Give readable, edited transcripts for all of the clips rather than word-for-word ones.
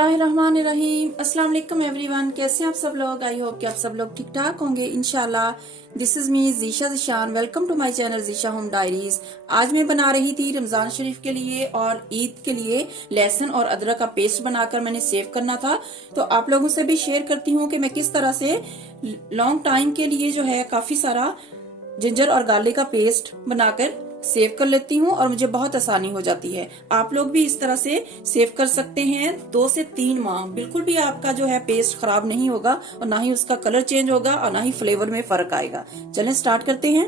बिस्मिल्लाहिर्रहमानिर्रहीम। अस्सलाम वालेकुम एवरीवन, कैसे हैं आप सब लोग। आई होप कि आप सब लोग ठीक ठाक होंगे इंशाल्लाह। This is me Zeesha Zeeshan, welcome to my channel Zeesha home diaries. आज मैं बना रही थी रमजान शरीफ के लिए और ईद के लिए लहसुन और अदरक का पेस्ट बनाकर मैंने सेव करना था, तो आप लोगों से भी शेयर करती हूँ कि मैं किस तरह से लॉन्ग टाइम के लिए जो है काफी सारा जिंजर और गार्लिक का पेस्ट बनाकर सेव कर लेती हूँ और मुझे बहुत आसानी हो जाती है। आप लोग भी इस तरह से सेव कर सकते हैं 2 से 3 माह। बिल्कुल भी आपका जो है पेस्ट खराब नहीं होगा और ना ही उसका कलर चेंज होगा और ना ही फ्लेवर में फर्क आएगा। चलें स्टार्ट करते हैं।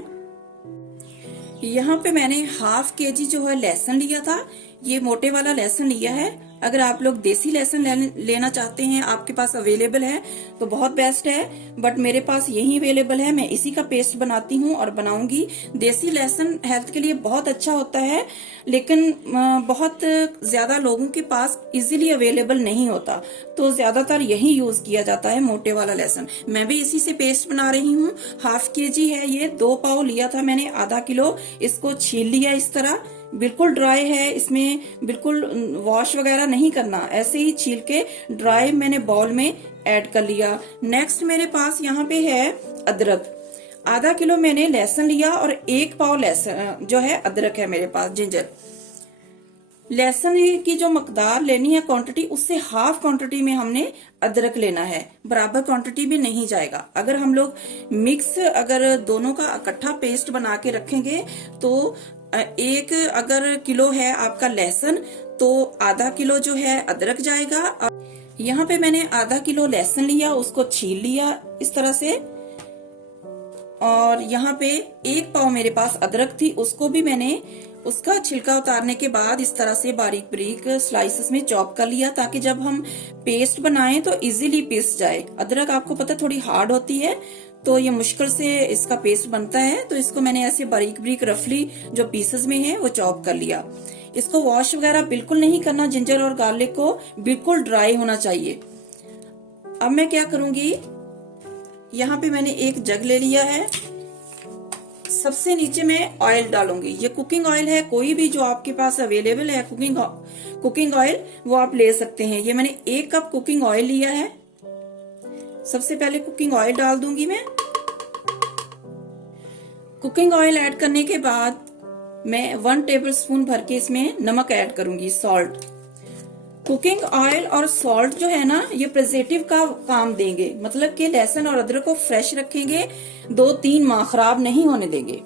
यहाँ पे मैंने ½ kg जो है लहसुन लिया था। ये मोटे वाला लहसुन लिया है। अगर आप लोग देसी लहसुन लेना चाहते हैं, आपके पास अवेलेबल है तो बहुत बेस्ट है, बट मेरे पास यही अवेलेबल है। मैं इसी का पेस्ट बनाती हूँ और बनाऊंगी। देसी लहसुन हेल्थ के लिए बहुत अच्छा होता है, लेकिन बहुत ज्यादा लोगों के पास इजीली अवेलेबल नहीं होता, तो ज्यादातर यही यूज किया जाता है, मोटे वाला लहसुन। मैं भी इसी से पेस्ट बना रही हूँ। ½ kg है ये, 2 पाव लिया था मैंने, आधा किलो इसको छील लिया इस तरह। बिल्कुल ड्राई है, इसमें बिल्कुल वॉश वगैरह नहीं करना, ऐसे ही छील के ड्राई मैंने बाउल में ऐड कर लिया। नेक्स्ट मेरे पास यहाँ पे है अदरक। ½ किलो मैंने लहसुन लिया और 1 पाव लहसुन जो है अदरक है मेरे पास, जिंजर। लहसुन की जो मकदार लेनी है क्वांटिटी, उससे ½ क्वांटिटी में हमने अदरक लेना है, बराबर क्वांटिटी में नहीं जाएगा। अगर हम लोग मिक्स अगर दोनों का इकट्ठा पेस्ट बना के रखेंगे तो 1 अगर किलो है आपका लहसुन तो ½ किलो जो है अदरक जाएगा। यहाँ पे मैंने ½ किलो लहसुन लिया, उसको छील लिया इस तरह से, और यहाँ पे 1 पाव मेरे पास अदरक थी, उसको भी मैंने उसका छिलका उतारने के बाद इस तरह से बारीक बारीक स्लाइसेस में चॉप कर लिया, ताकि जब हम पेस्ट बनाएं तो इजीली पीस जाए। अदरक आपको पता थोड़ी हार्ड होती है, तो ये मुश्किल से इसका पेस्ट बनता है, तो इसको मैंने ऐसे बारीक बारीक रफली जो पीसेस में है वो चॉप कर लिया। इसको वॉश वगैरह बिल्कुल नहीं करना, जिंजर और गार्लिक को बिल्कुल ड्राई होना चाहिए। अब मैं क्या करूंगी, यहाँ पे मैंने एक जग ले लिया है, सबसे नीचे मैं ऑयल डालूंगी। ये कुकिंग ऑयल है, कोई भी जो आपके पास अवेलेबल है कुकिंग ऑयल वो आप ले सकते हैं। ये मैंने 1 कप कुकिंग ऑयल लिया है। सबसे पहले कुकिंग ऑयल डाल दूंगी मैं। कुकिंग ऑयल ऐड करने के बाद मैं 1 टेबलस्पून भर के इसमें नमक ऐड करूंगी, सॉल्ट। कुकिंग ऑयल और सॉल्ट जो है ना, ये प्रिजर्वेटिव का काम देंगे, मतलब कि लहसुन और अदरक को फ्रेश रखेंगे, 2-3 माह खराब नहीं होने देंगे।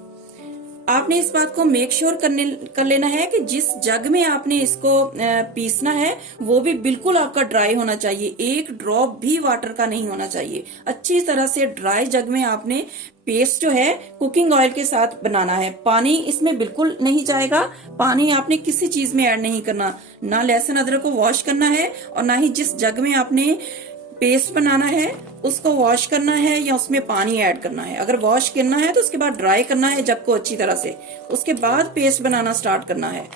आपने इस बात को मेक श्योर कर लेना है कि जिस जग में आपने इसको पीसना है वो भी बिल्कुल आपका ड्राई होना चाहिए, 1 ड्रॉप भी वाटर का नहीं होना चाहिए। अच्छी तरह से ड्राई जग में आपने पेस्ट जो है कुकिंग ऑयल के साथ बनाना है। पानी इसमें बिल्कुल नहीं जाएगा, पानी आपने किसी चीज में ऐड नहीं करना, ना लहसुन अदरक को वॉश करना है और ना ही जिस जग में आपने पेस्ट बनाना है उसको वॉश करना है या उसमें पानी ऐड करना है। अगर वॉश करना है तो उसके बाद ड्राई करना है जग को अच्छी तरह से, उसके बाद पेस्ट बनाना स्टार्ट करना है।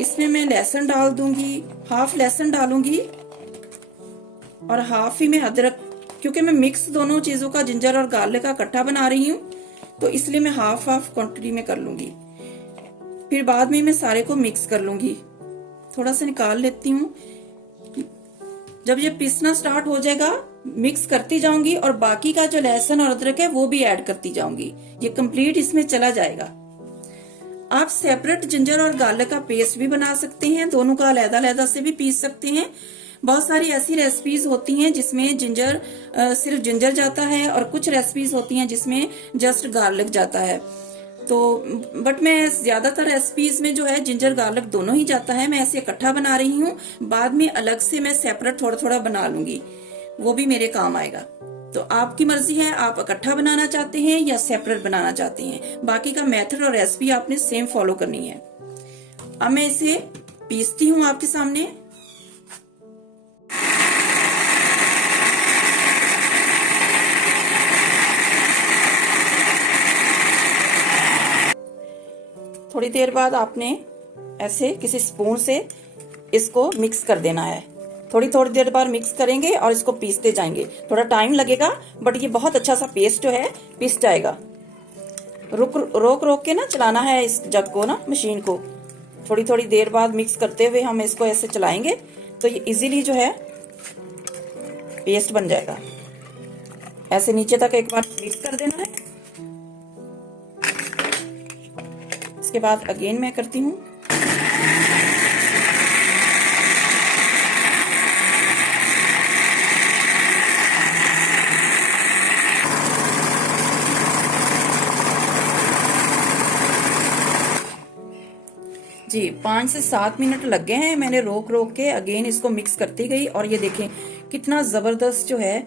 इसमें मैं लहसुन डाल दूंगी, ½ लहसुन डालूंगी और ½ ही में अदरक, क्योंकि मैं मिक्स दोनों चीजों का, जिंजर और गार्लिक का इकट्ठा बना रही हूँ, तो इसलिए मैं ½ क्वांटिटी में कर लूंगी। फिर बाद में मैं सारे को मिक्स कर लूंगी। थोड़ा सा निकाल लेती हूँ। जब ये पीसना स्टार्ट हो जाएगा मिक्स करती जाऊंगी और बाकी का जो लहसुन और अदरक है वो भी ऐड करती जाऊंगी। ये कंप्लीट इसमें चला जाएगा। आप सेपरेट जिंजर और गार्लिक का पेस्ट भी बना सकते हैं, दोनों का अलग-अलग से भी पीस सकते हैं। बहुत सारी ऐसी रेसिपीज होती हैं जिसमें जिंजर सिर्फ जिंजर जाता है और कुछ रेसिपीज होती हैं जिसमें जस्ट गार्लिक जाता है। तो बट मैं ज्यादातर रेसिपीज में जो है जिंजर गार्लिक दोनों ही जाता है। मैं ऐसे इकट्ठा बना रही हूँ, बाद में अलग से मैं सेपरेट थोड़ा थोड़ा बना लूंगी, वो भी मेरे काम आएगा। तो आपकी मर्जी है, आप इकट्ठा बनाना चाहते हैं या सेपरेट बनाना चाहते हैं। बाकी का मेथड और रेसिपी आपने सेम फॉलो करनी है। अब मैं इसे पीसती हूँ आपके सामने। थोड़ी देर बाद आपने ऐसे किसी स्पून से इसको मिक्स कर देना है। थोड़ी देर बाद मिक्स करेंगे और इसको पीसते जाएंगे। थोड़ा टाइम लगेगा, बट ये बहुत अच्छा सा पेस्ट जो है पीस जाएगा। रोक के ना चलाना है इस जग को ना, मशीन को, थोड़ी थोड़ी देर बाद मिक्स करते हुए हम इसको ऐसे चलाएंगे तो ये इजीली जो है पेस्ट बन जाएगा। ऐसे नीचे तक एक बार मिक्स कर देना है। इसके बाद अगेन मैं करती हूँ। जी 5 से 7 मिनट लग गए हैं, मैंने रोक रोक के अगेन इसको मिक्स करती गई और ये देखें कितना जबरदस्त जो है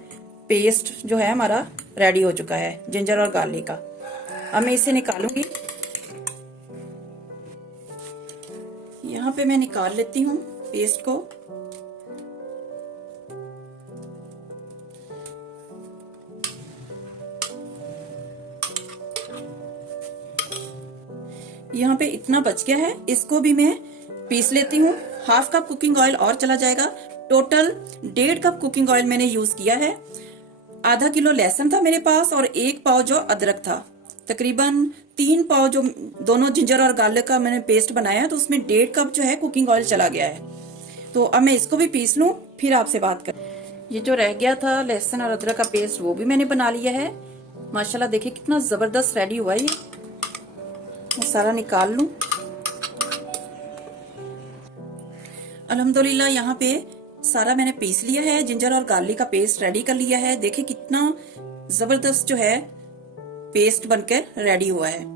पेस्ट जो है हमारा रेडी हो चुका है जिंजर और गार्लिक का। अब मैं इसे निकालूंगी। यहाँ पे मैं निकाल लेती हूँ पेस्ट को। यहाँ पे इतना बच गया है, इसको भी मैं पीस लेती हूँ। हाफ कप कुकिंग ऑयल और चला जाएगा। टोटल 1.5 कप कुकिंग ऑयल मैंने यूज किया है। आधा किलो लहसुन था मेरे पास और 1 पाव जो अदरक था। तकरीबन 3 पाव जो दोनों जिंजर और गार्लिक का मैंने पेस्ट बनाया तो उसमें 1.5 कप जो है कुकिंग ऑयल चला गया है। तो अब मैं इसको भी पीस लूं फिर आपसे बात कर। ये जो रह गया था लहसुन और अदरक का पेस्ट वो भी मैंने बना लिया है। माशाल्लाह देखिए कितना जबरदस्त रेडी हुआ है ये। मैं सारा निकाल लूं। अल्हम्दुलिल्लाह यहाँ पे सारा मैंने पीस लिया है। जिंजर और गार्लिक का पेस्ट रेडी कर लिया है। देखिए कितना जबरदस्त जो है पेस्ट बनकर रेडी हुआ है।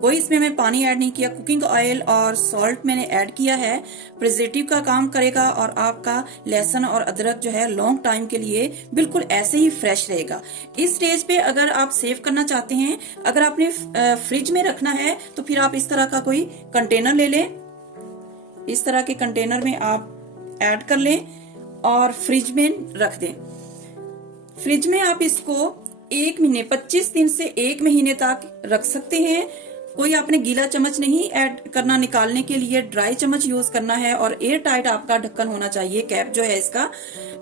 कोई इसमें मैं पानी ऐड नहीं किया। कुकिंग ऑयल और सॉल्ट मैंने ऐड किया है। प्रिजर्वेटिव का काम करेगा और आपका लहसुन और अदरक जो है लॉन्ग टाइम के लिए बिल्कुल ऐसे ही फ्रेश रहेगा। इस स्टेज पे अगर आप सेव करना चाहते हैं, अगर आपने फ्रिज में रखना है तो फिर आप इस तरह का कोई कंटेनर ले लें। इस तरह के कंटेनर में आप ऐड कर लें और फ्रिज में रख दें। फ्रिज में आप इसको 1 महीने 25 दिन से 1 महीने तक रख सकते हैं। कोई आपने गीला चम्मच नहीं ऐड करना निकालने के लिए, ड्राई चम्मच यूज करना है और एयर टाइट आपका ढक्कन होना चाहिए। कैप जो है इसका,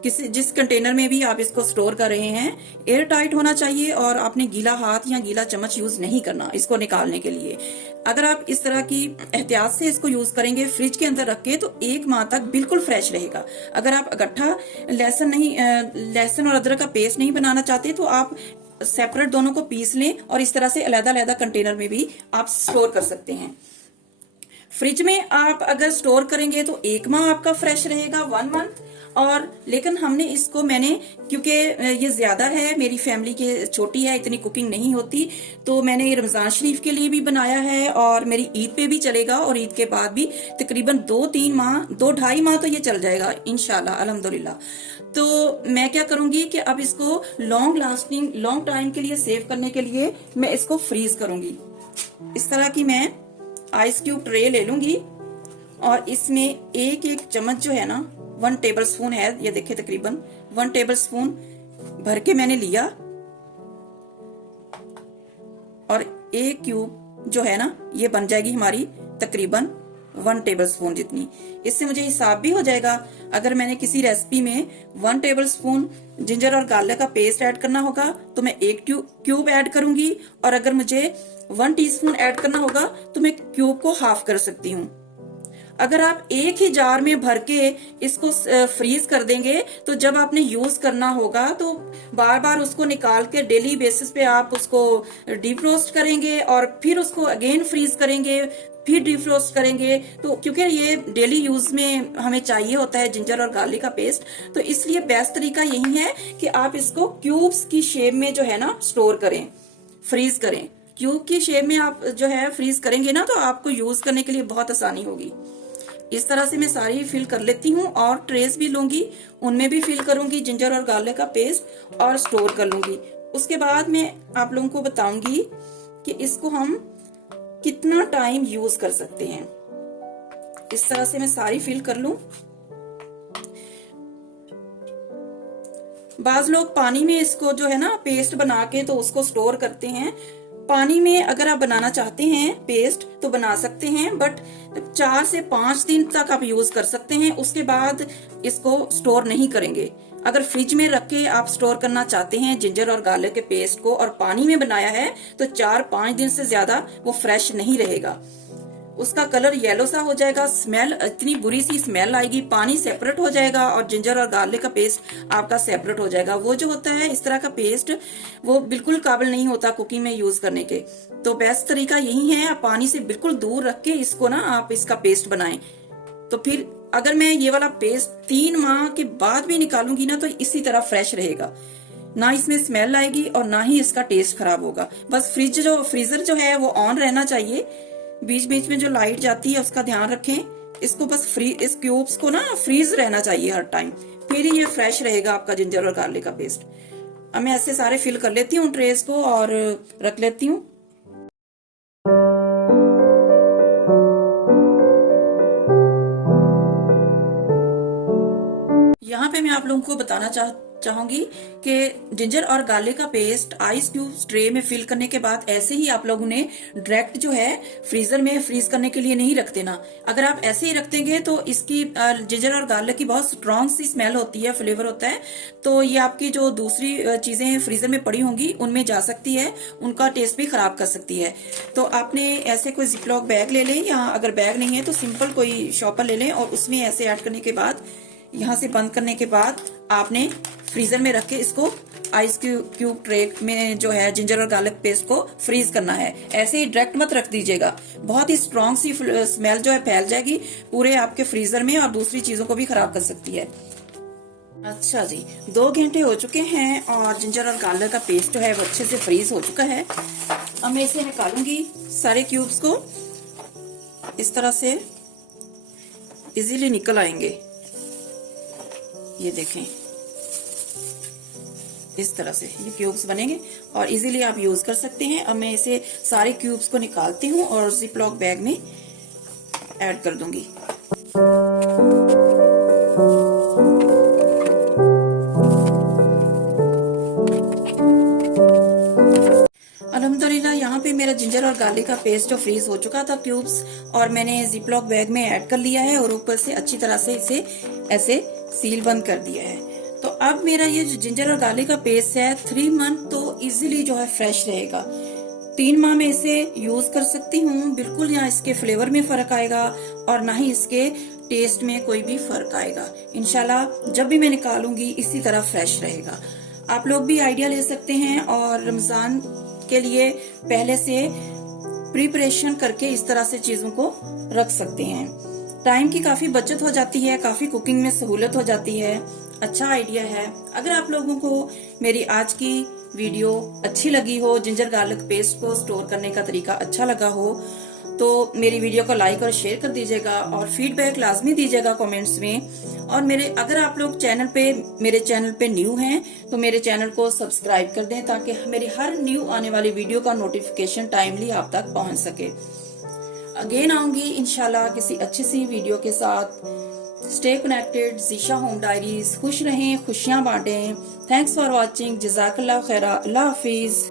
जिस कंटेनर में भी आप इसको स्टोर कर रहे हैं एयर टाइट होना चाहिए और आपने गीला हाथ या गीला चम्मच यूज नहीं करना इसको निकालने के लिए। अगर आप इस तरह की एहतियात से इसको यूज करेंगे फ्रिज के अंदर रख के तो 1 माह तक बिल्कुल फ्रेश रहेगा। अगर आप इकट्ठा लहसुन और अदरक का पेस्ट नहीं बनाना चाहते तो आप सेपरेट दोनों को पीस लें और इस तरह से अलग-अलग कंटेनर में भी आप स्टोर कर सकते हैं। फ्रिज में आप अगर स्टोर करेंगे तो 1 माह आपका फ्रेश रहेगा, 1 मंथ। और लेकिन मैंने क्योंकि ये ज्यादा है, मेरी फैमिली के छोटी है, इतनी कुकिंग नहीं होती, तो मैंने ये रमजान शरीफ के लिए भी बनाया है और मेरी ईद पे भी चलेगा और ईद के बाद भी तकरीबन 2-2.5 माह तो ये चल जाएगा इंशाल्लाह अल्हम्दुलिल्लाह। तो मैं क्या करूंगी कि अब इसको लॉन्ग टाइम के लिए सेव करने के लिए मैं इसको फ्रीज करूंगी। इस तरह की मैं आइस क्यूब ट्रे ले लूंगी और इसमें एक चम्मच जो है ना 1 टेबल स्पून है, ये देखिए तकरीबन 1 टेबल स्पून भर के मैंने लिया और 1 क्यूब जो है ना ये बन जाएगी हमारी तकरीबन 1 टेबल स्पून जितनी। इससे मुझे हिसाब भी हो जाएगा। अगर मैंने किसी रेसिपी में 1 टेबल स्पून जिंजर और गार्लिक का पेस्ट ऐड करना होगा तो मैं 1 क्यूब ऐड करूंगी और अगर मुझे 1 टीस्पून ऐड करना होगा तो मैं क्यूब को हाफ कर सकती हूँ। अगर आप एक ही जार में भर के इसको फ्रीज कर देंगे तो जब आपने यूज करना होगा तो बार बार उसको निकाल के डेली बेसिस पे आप उसको डीप रोस्ट करेंगे और फिर उसको अगेन फ्रीज करेंगे, फिर डिफ्रोस्ट करेंगे। तो क्योंकि ये डेली यूज में हमें चाहिए होता है जिंजर और गार्लिक का पेस्ट, तो इसलिए बेस्ट तरीका यही है कि आप इसको क्यूब्स की शेप में जो है ना स्टोर करें, फ्रीज करें। क्यूब की शेप में आप जो है फ्रीज करेंगे ना तो आपको यूज करने के लिए बहुत आसानी होगी। इस तरह से मैं सारी फिल कर लेती हूँ और ट्रेस भी लूंगी, उनमें भी फिल करूंगी जिंजर और गार्लिक का पेस्ट और स्टोर कर लूंगी। उसके बाद मैं आप लोगों को बताऊंगी कि इसको हम कितना टाइम यूज कर सकते हैं। इस तरह से मैं सारी फिल कर लूं। बाज लोग पानी में इसको जो है ना पेस्ट बना के तो उसको स्टोर करते हैं। पानी में अगर आप बनाना चाहते हैं पेस्ट तो बना सकते हैं, बट 4 से 5 दिन तक आप यूज कर सकते हैं। उसके बाद इसको स्टोर नहीं करेंगे। अगर फ्रिज में रख के आप स्टोर करना चाहते हैं जिंजर और गार्लिक के पेस्ट को और पानी में बनाया है तो 4-5 दिन से ज्यादा वो फ्रेश नहीं रहेगा। उसका कलर येलो सा हो जाएगा, स्मेल इतनी बुरी सी स्मेल आएगी, पानी सेपरेट हो जाएगा और जिंजर और गार्लिक का पेस्ट आपका सेपरेट हो जाएगा। वो जो होता है इस तरह का पेस्ट वो बिल्कुल काबिल नहीं होता कुकिंग में यूज करने के। तो बेस्ट तरीका यही है, आप पानी से बिल्कुल दूर रख के इसको ना आप इसका पेस्ट बनाएं। तो फिर अगर मैं ये वाला पेस्ट 3 माह के बाद भी निकालूंगी ना तो इसी तरह फ्रेश रहेगा, ना इसमें स्मेल आएगी और ना ही इसका टेस्ट खराब होगा। बस फ्रीजर जो है वो ऑन रहना चाहिए, बीच बीच में जो लाइट जाती है उसका ध्यान रखें। इसको बस इस क्यूब्स को ना फ्रीज रहना चाहिए हर टाइम, फिर ही ये फ्रेश रहेगा आपका जिंजर और गार्लिक का पेस्ट। अब मैं ऐसे सारे फिल कर लेती हूँ ट्रेस को और रख लेती हूँ। यहाँ पे मैं आप लोगों को बताना चाहूंगी कि जिंजर और गार्लिक का पेस्ट आइस क्यूब ट्रे में फिल करने के बाद ऐसे ही आप लोगों ने डायरेक्ट जो है फ्रीजर में फ्रीज करने के लिए नहीं रख देना। अगर आप ऐसे ही रख देंगे तो इसकी जिंजर और गार्लिक की बहुत स्ट्रॉन्ग सी स्मेल होती है, फ्लेवर होता है, तो ये आपकी जो दूसरी चीजें फ्रीजर में पड़ी होंगी उनमें जा सकती है, उनका टेस्ट भी खराब कर सकती है। तो आपने ऐसे कोई जिपलॉक बैग ले लें, या अगर बैग नहीं है तो सिंपल कोई शॉपर ले लें और उसमें ऐसे ऐड करने के बाद यहाँ से बंद करने के बाद आपने फ्रीजर में रख के इसको आइस क्यूब ट्रे में जो है जिंजर और गार्लिक पेस्ट को फ्रीज करना है। ऐसे ही डायरेक्ट मत रख दीजिएगा, बहुत ही स्ट्रॉन्ग सी स्मेल जो है फैल जाएगी पूरे आपके फ्रीजर में और दूसरी चीजों को भी खराब कर सकती है। अच्छा जी, 2 घंटे हो चुके हैं और जिंजर और गार्लिक का पेस्ट जो है वो अच्छे से फ्रीज हो चुका है। अब मैं इसे निकालूंगी, सारे क्यूब्स को इस तरह से इजीली निकल आएंगे। ये देखें, इस तरह से ये क्यूब्स बनेंगे और इजीली आप यूज कर सकते हैं। अब मैं इसे सारे क्यूब्स को निकालती हूँ और जिपलॉक बैग में ऐड कर दूंगी। अल्हम्दुलिल्लाह यहाँ पे मेरा जिंजर और गार्लिक का पेस्ट जो फ्रीज हो चुका था क्यूब्स, और मैंने जिपलॉक बैग में ऐड कर लिया है और ऊपर से अच्छी तरह से इसे ऐसे सील बंद कर दिया है। तो अब मेरा ये जो जिंजर और गार्लिक का पेस्ट है 3 मंथ तो इजीली जो है फ्रेश रहेगा। 3 माह में इसे यूज कर सकती हूँ, बिल्कुल यहाँ इसके फ्लेवर में फर्क आएगा और ना ही इसके टेस्ट में कोई भी फर्क आएगा। इंशाल्लाह जब भी मैं निकालूंगी इसी तरह फ्रेश रहेगा। आप लोग भी आइडिया ले सकते हैं और रमजान के लिए पहले से प्रिपरेशन करके इस तरह से चीजों को रख सकते हैं। टाइम की काफी बचत हो जाती है, काफी कुकिंग में सहूलत हो जाती है। अच्छा आइडिया है। अगर आप लोगों को मेरी आज की वीडियो अच्छी लगी हो, जिंजर गार्लिक पेस्ट को स्टोर करने का तरीका अच्छा लगा हो, तो मेरी वीडियो को लाइक और शेयर कर दीजिएगा और फीडबैक लाजमी दीजिएगा कमेंट्स में। और अगर आप लोग मेरे चैनल पे न्यू हैं तो मेरे चैनल को सब्सक्राइब कर दें ताकि मेरी हर न्यू आने वाली वीडियो का नोटिफिकेशन टाइमली आप तक पहुंच सके। अगेन आऊंगी इंशाल्लाह किसी अच्छी सी वीडियो के साथ। Stay connected, Zeesha home diaries. खुश रहें, खुशियां बांटें। Thanks for watching. जज़ाकल्लाह खैरा। अल्लाह हाफिज।